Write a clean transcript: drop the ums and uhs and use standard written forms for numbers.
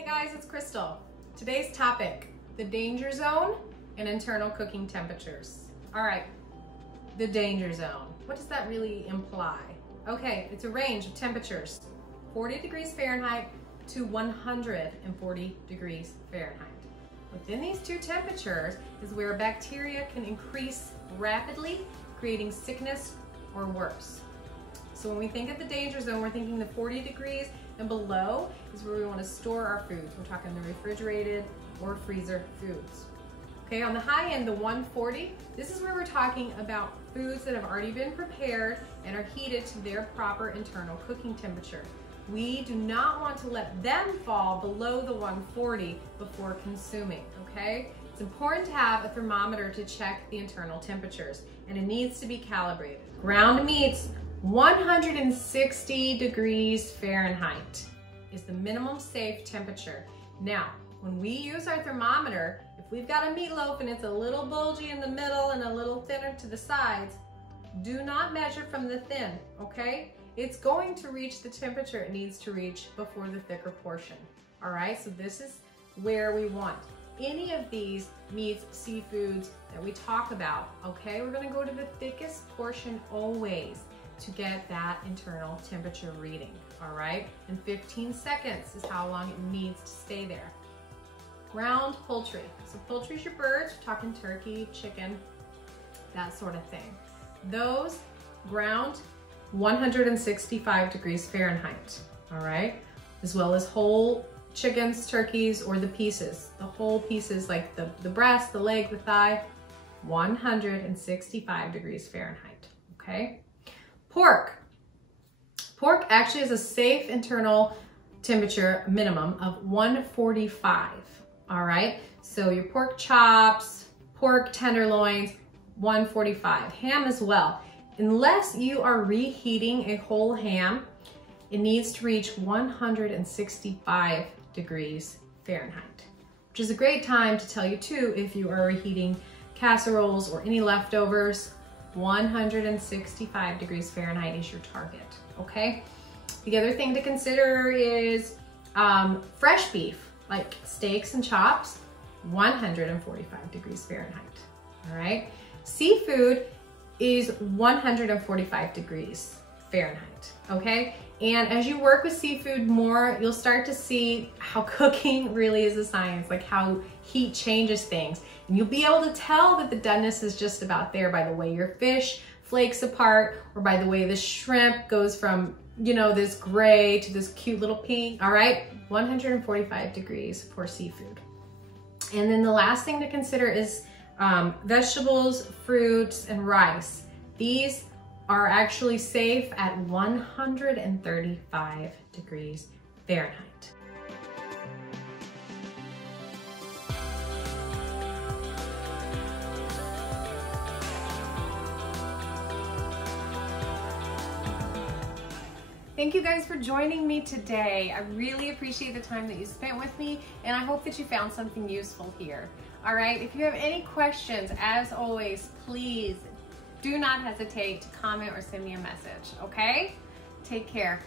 Hey guys, it's Crystal. Today's topic, the danger zone and internal cooking temperatures. All right, the danger zone. What does that really imply? Okay, it's a range of temperatures, 40 degrees Fahrenheit to 140 degrees Fahrenheit. Within these two temperatures is where bacteria can increase rapidly, creating sickness or worse. So when we think of the danger zone, we're thinking the 40 degrees and below is where we want to store our foods. We're talking the refrigerated or freezer foods. Okay, on the high end, the 140, this is where we're talking about foods that have already been prepared and are heated to their proper internal cooking temperature. We do not want to let them fall below the 140 before consuming, okay? It's important to have a thermometer to check the internal temperatures, and it needs to be calibrated. Ground meats, 160 degrees Fahrenheit is the minimum safe temperature. Now, when we use our thermometer, if we've got a meatloaf and it's a little bulgy in the middle and a little thinner to the sides, do not measure from the thin, okay? It's going to reach the temperature it needs to reach before the thicker portion, all right? So this is where we want any of these meats, seafoods that we talk about, okay? We're gonna go to the thickest portion always to get that internal temperature reading, all right? And 15 seconds is how long it needs to stay there. Ground poultry. So poultry is your birds, we're talking turkey, chicken, that sort of thing. Those ground 165 degrees Fahrenheit, all right? As well as whole chickens, turkeys, or the pieces. The whole pieces like the breast, the leg, the thigh, 165 degrees Fahrenheit, okay? Pork. Pork actually has a safe internal temperature minimum of 145, all right? So your pork chops, pork tenderloins, 145. Ham as well. Unless you are reheating a whole ham, it needs to reach 165 degrees Fahrenheit, which is a great time to tell you too if you are reheating casseroles or any leftovers. 165 degrees Fahrenheit is your target, okay? The other thing to consider is fresh beef, like steaks and chops, 145 degrees Fahrenheit, all right? Seafood is 145 degrees Fahrenheit, okay? And as you work with seafood more, you'll start to see how cooking really is a science, like how heat changes things. And you'll be able to tell that the doneness is just about there by the way your fish flakes apart or by the way the shrimp goes from, you know, this gray to this cute little pink, all right? 145 degrees for seafood. And then the last thing to consider is vegetables, fruits, and rice. These are actually safe at 135 degrees Fahrenheit. Thank you guys for joining me today. I really appreciate the time that you spent with me, and I hope that you found something useful here. All right, if you have any questions, as always, please do not hesitate to comment or send me a message, okay? Take care.